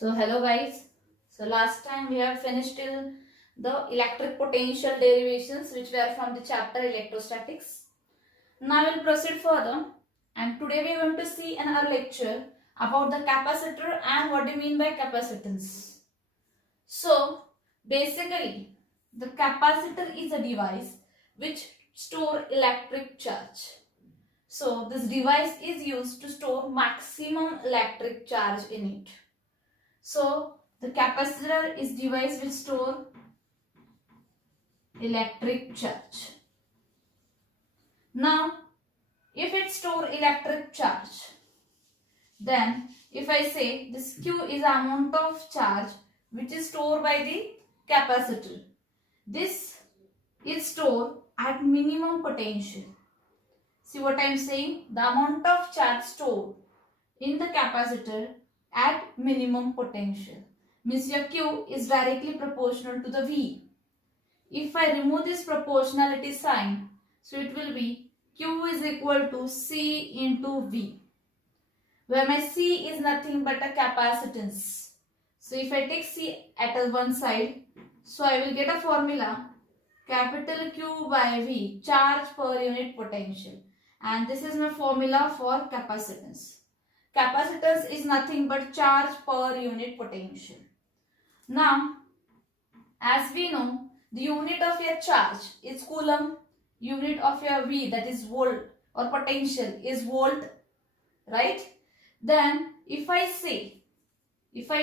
So hello guys. So last time we have finished till the electric potential derivations which were from the chapter electrostatics. Now we'll proceed further and today we are going to see in our lecture about the capacitor and what do you mean by capacitance. So basically the capacitor is a device which store electric charge. So this device is used to store maximum electric charge in it. So the capacitor is device which store electric charge. Now if it store electric charge, then if I say this Q is amount of charge which is stored by the capacitor. This is stored at minimum potential. See what I am saying? The amount of charge stored in the capacitor at minimum potential means your Q is directly proportional to the V. If I remove this proportionality sign, so it will be Q is equal to C into V, where my C is nothing but a capacitance. So if I take C at one side, so I will get a formula capital Q by V, charge per unit potential, and this is my formula for capacitance. Capacitance is nothing but charge per unit potential. Now, as we know, the unit of your charge is coulomb, unit of your V, that is volt, or potential is volt, right? Then if I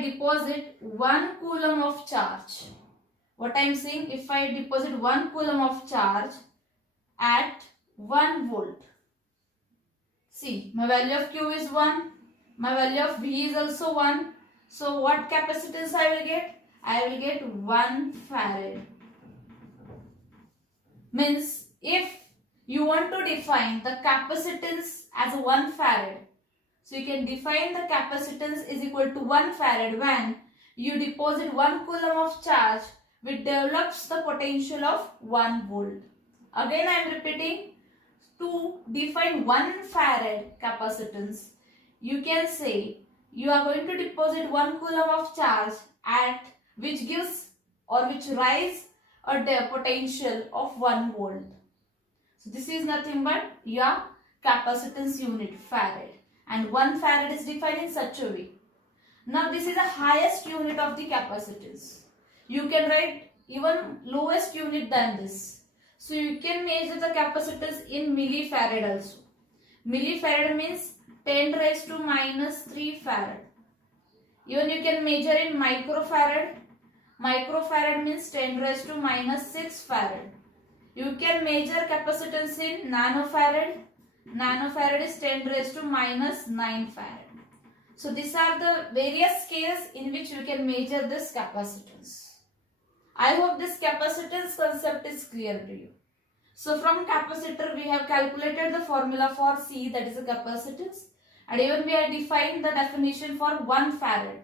deposit 1 coulomb of charge, what I am saying, if I deposit 1 coulomb of charge at 1 volt, see, my value of Q is 1, my value of V is also 1. So what capacitance I will get? I will get 1 farad. Means if you want to define the capacitance as 1 farad, so you can define the capacitance is equal to 1 farad when you deposit 1 coulomb of charge which develops the potential of 1 volt. Again I am repeating, to define 1 farad capacitance, you can say you are going to deposit 1 coulomb of charge at which gives or which rise a potential of 1 volt. So this is nothing but your capacitance unit, farad, and 1 farad is defined in such a way. Now this is the highest unit of the capacitance. You can write even lowest unit than this. So you can measure the capacitance in millifarad also. Millifarad means 10 raised to minus 3 farad. Even you can measure in microfarad. Microfarad means 10 raised to minus 6 farad. You can measure capacitance in nanofarad. Nanofarad is 10 raised to minus 9 farad. So these are the various scales in which you can measure this capacitance. I hope this capacitance concept is clear to you. So from capacitor we have calculated the formula for C, that is the capacitance, and even we have defined the definition for 1 farad.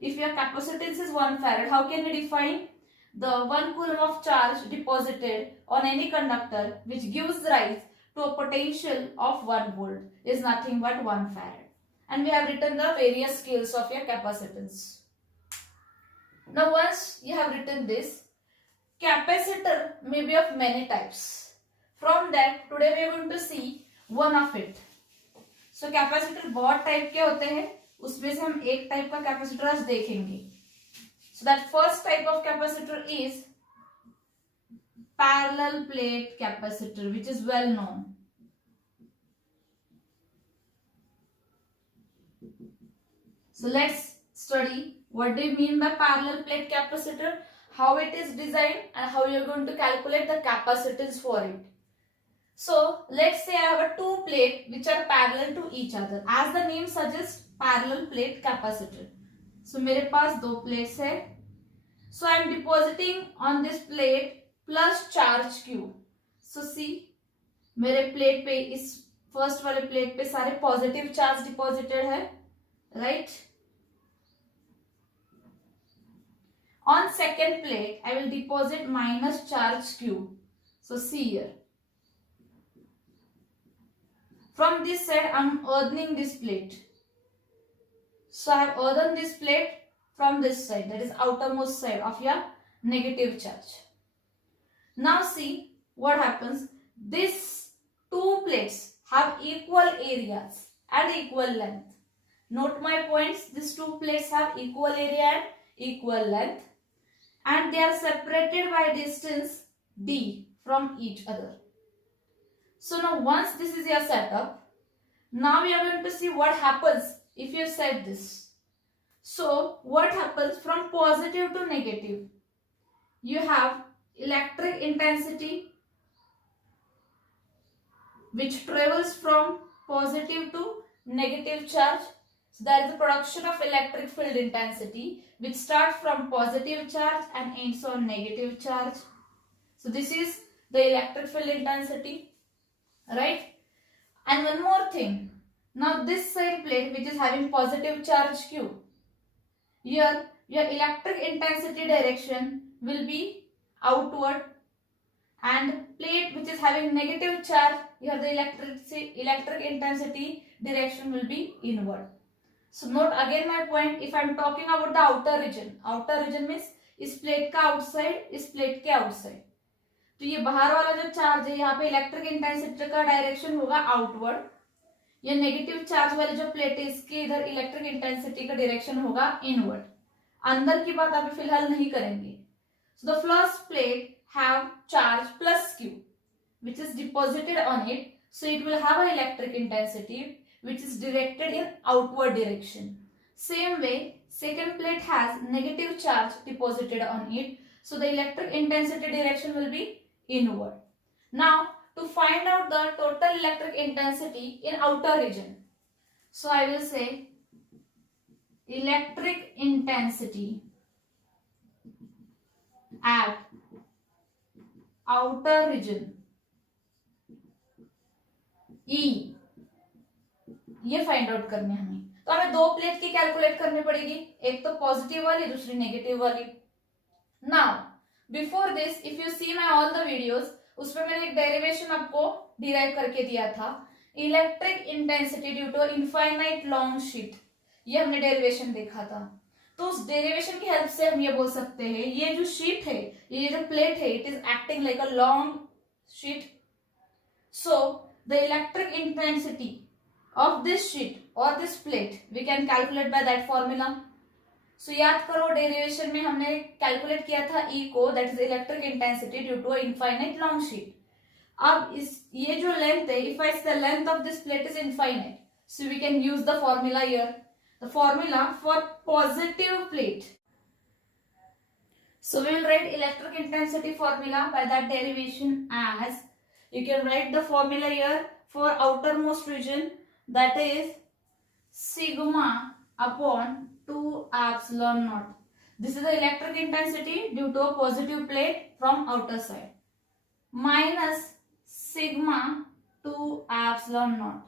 If your capacitance is 1 farad, how can we define? The 1 coulomb of charge deposited on any conductor which gives rise to a potential of 1 volt is nothing but 1 farad. And we have written the various scales of your capacitance. Now once you have written this, capacitor may be of many types. From that today we are going to see one of it. So capacitor बहुत type के होते हैं, उसमें से हम एक type का capacitor आज देखेंगे. So that first type of capacitor is parallel plate capacitor, which is well known. So let's study what do you mean by parallel plate capacitor, how it is designed, and how you are going to calculate the capacitance for it. So let's say I have a 2 plates which are parallel to each other. As the name suggests, parallel plate capacitor. So मेरे पास 2 plates है. So I am depositing on this plate plus charge Q. So see, मेरे plate पे इस first वाले plate पे सारे positive charge deposited है, right? On second plate, I will deposit minus charge Q. So see here. From this side, I am earthening this plate. So I have earthened this plate. from this side, that is outermost side of your negative charge. Now see what happens. These two plates have equal areas and equal length. Note my points. These two plates have equal area and equal length, and they are separated by distance d from each other. So now once this is your setup, now we are going to see what happens if you set this. So what happens from positive to negative? You have electric intensity which travels from positive to negative charge. So there is a production of electric field intensity which starts from positive charge and ends on negative charge. So this is the electric field intensity, right? And one more thing. Now this side plate which is having positive charge Q, here your electric intensity direction will be outward, and plate which is having negative charge, here the electric intensity direction will be inward. So note again my point. If I am talking about the outer region means इस plate का outside, इस plate के outside, तो ये बाहर वाला जो charge है यहाँ पे इलेक्ट्रिक इंटेंसिटी का डायरेक्शन होगा आउटवर्ड, ये नेगेटिव चार्ज वाली जो प्लेट है इसके इधर इलेक्ट्रिक इंटेंसिटी का डायरेक्शन होगा इनवर्ड. अंदर की बात अभी फिलहाल नहीं करेंगे. So the first plate have charge plus Q which is deposited on it, so it will have an electric intensity which is directed in outward direction. Same way second plate has negative charge deposited on it, so the electric intensity direction will be inward. Now to find out the total electric intensity in outer region, so I will say electric intensity at outer region E, ये find out करने हमें. तो हमें दो plate की calculate करनी पड़ेगी, एक तो पॉजिटिव वाली दूसरी नेगेटिव वाली. Now before this if you see my all the videos, उसमें मैंने एक डेरिवेशन आपको डिराइव करके दिया था, electric intensity due to infinite long sheet, ये हमने डेरिवेशन देखा था. तो उस डेरिवेशन की हेल्प से हम ये बोल सकते हैं ये जो शीट है, ये जो प्लेट है, it is acting like a long sheet. So the electric intensity of this sheet और this plate we can calculate by that formula. So याद करो डेरिवेशन में हमने कैलकुलेट किया था ई को, that is electric intensity due to infinite long sheet. अब इस ये जो लेंथ है, if I the length of this plate is infinite, so we can use the formula here. The formula for positive plate. So we will write electric intensity formula by that derivation as, you can write the formula here for outermost region, that is sigma upon 2 epsilon naught. This is the electric intensity due to a positive plate from outer side, minus sigma 2 epsilon naught.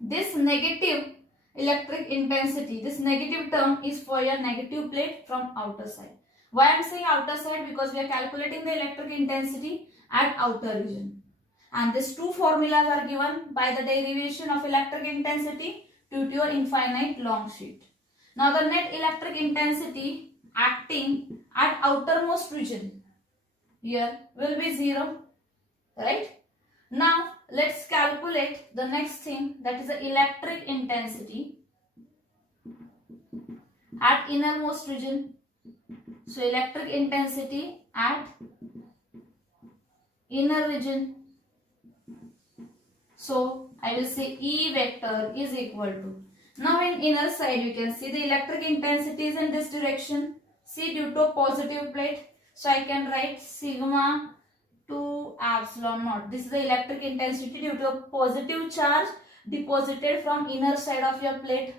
This negative electric intensity, this negative term is for your negative plate from outer side. Why I am saying outer side? Because we are calculating the electric intensity at outer region, and these two formulas are given by the derivation of electric intensity due to your infinite long sheet. Now the net electric intensity acting at outermost region here will be 0, right? Now let's calculate the next thing, that is the electric intensity at innermost region. So electric intensity at inner region, so I will say E vector is equal to, now in inner side you can see the electric intensity is in this direction, see due to positive plate, so I can write sigma 2 epsilon naught. This is the electric intensity due to a positive charge deposited from inner side of your plate.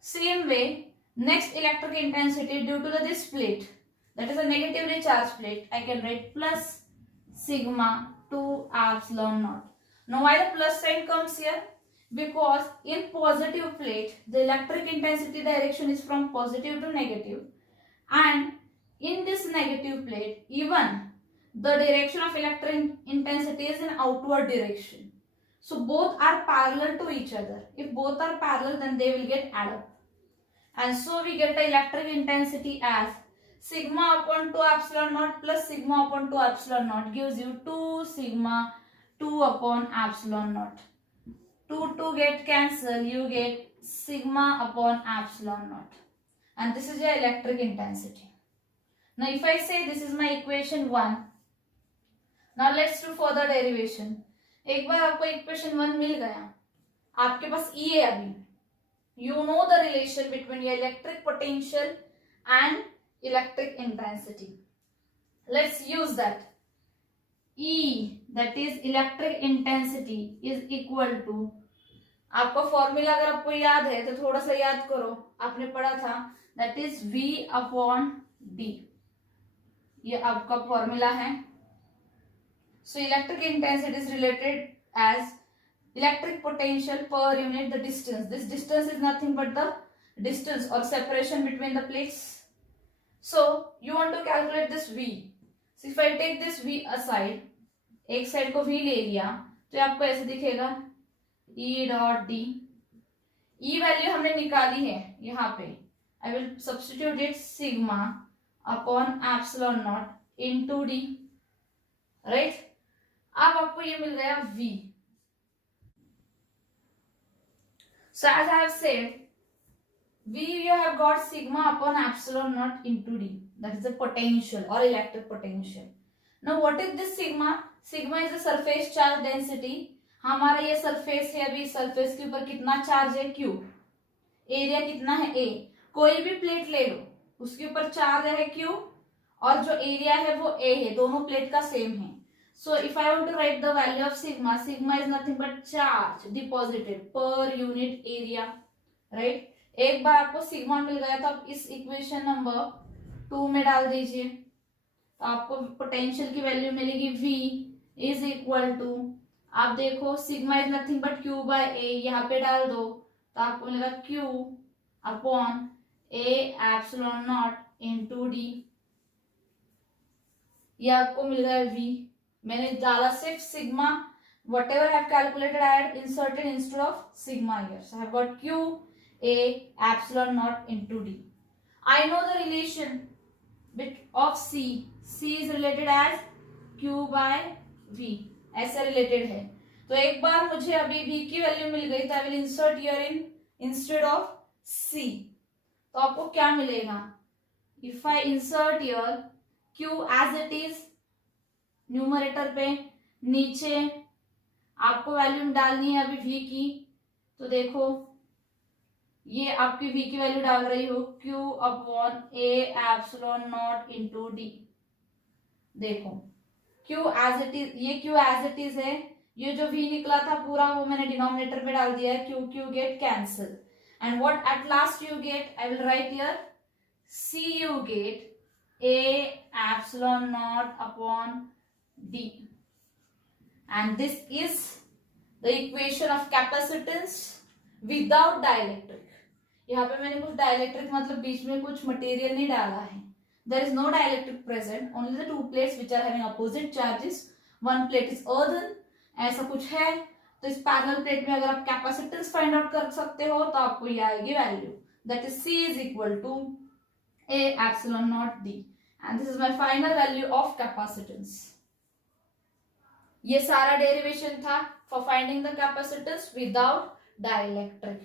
Same way, next electric intensity due to this plate, that is a negatively charged plate, I can write plus sigma 2 epsilon naught. Now why the plus sign comes here? Because in positive plate the electric intensity direction is from positive to negative, and in this negative plate even the direction of electric intensity is in outward direction. So both are parallel to each other. If both are parallel, then they will get add up. and so we get the electric intensity as sigma upon 2 epsilon naught plus sigma upon 2 epsilon naught gives you 2 sigma 2 upon epsilon naught. 2 get cancelled, you get sigma upon epsilon naught, and this is your electric intensity. Now if I say this is my equation 1, now let's do further derivation. एक बार आपको equation 1 मिल गया, आपके पास E है अभी, you know the relation between your electric potential and electric intensity. Let's use that. E, that is electric intensity, is equal to, आपका formula अगर आपको याद है तो थोड़ा सा याद करो, आपने पढ़ा था, that is V upon D. ये आपका फॉर्मूला है. So electric intensity is related as electric potential per unit the distance. This distance is nothing but the distance or separation between the plates. So you want to calculate this V. So if I take this V aside, एक side को V ले लिया तो आपको ऐसे दिखेगा E dot D. E value हमने निकाली है यहाँ पे. I will substitute it sigma upon epsilon naught into D. Right? अब आपको ये मिल गया V. So as I have said, V you have got sigma upon epsilon naught into D. That is the potential or electric potential. Now what is this sigma? Sigma is the surface charge density. हमारा ये surface है, अभी surface के ऊपर कितना charge है Q, area कितना है A. कोई भी प्लेट ले लो, उसके ऊपर चार्ज है Q और जो एरिया है वो A है, दोनों प्लेट का सेम है. So if I want to write the value of sigma, sigma is nothing but charge deposited per unit area, right? एक बार आपको सिग्मा मिल गया तो आप इस इक्वेशन नंबर 2 में डाल दीजिए, तो आपको पोटेंशियल की वैल्यू मिलेगी V इज इक्वल टू, आप देखो sigma is nothing but Q by A, यहाँ पे डाल दो तो आपको मिलेगा Q upon A epsilon not into D. ये आपको मिल गया V. मैंने डाला सिर्फ sigma, whatever I have calculated I had inserted instead of sigma here. So I have got Q A epsilon naught into D. I know the relation of C. C is related as Q by V. ऐसा related है. तो एक बार मुझे अभी V की value मिल गई तो I will insert here in instead of C. तो आपको क्या मिलेगा? If I insert here Q as it is numerator पे, नीचे आपको वैल्यू डालनी है अभी V की, तो देखो ये आपकी V की वैल्यू डाल रही हो Q upon A epsilon not into D. देखो Q एज इट इज, ये Q एज इट इज है, ये जो V निकला था पूरा वो मैंने डिनोमिनेटर पे डाल दिया है. Q get cancel and what at last you get, I will write here C you get A epsilon naught upon D, and this is the equation of capacitance without dielectric. यहाँ पे मैंने कुछ dielectric मतलब बीच में कुछ material नहीं डाला है. There is no dielectric present, only the two plates which are having opposite charges. One plate is earthen, ऐसा कुछ है. तो इस पैरेलल प्लेट में अगर आप कैपेसिटेंस फाइंड आउट कर सकते हो तो आपको ये आएगी value, that is C is equal to A epsilon naught D, and this is my final value of capacitance. ये सारा डेरिवेशन था for finding the capacitance without dielectric.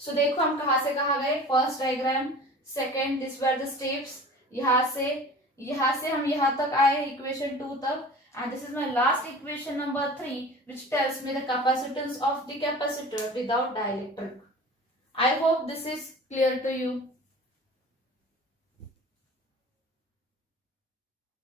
So देखो हम कहां से कहां गए, first diagram, second, this were the steps, यहां से हम यहां तक आए इक्वेशन 2 तक, and this is my last equation number 3 which tells me the capacitance of the capacitor without dielectric. I hope this is clear to you.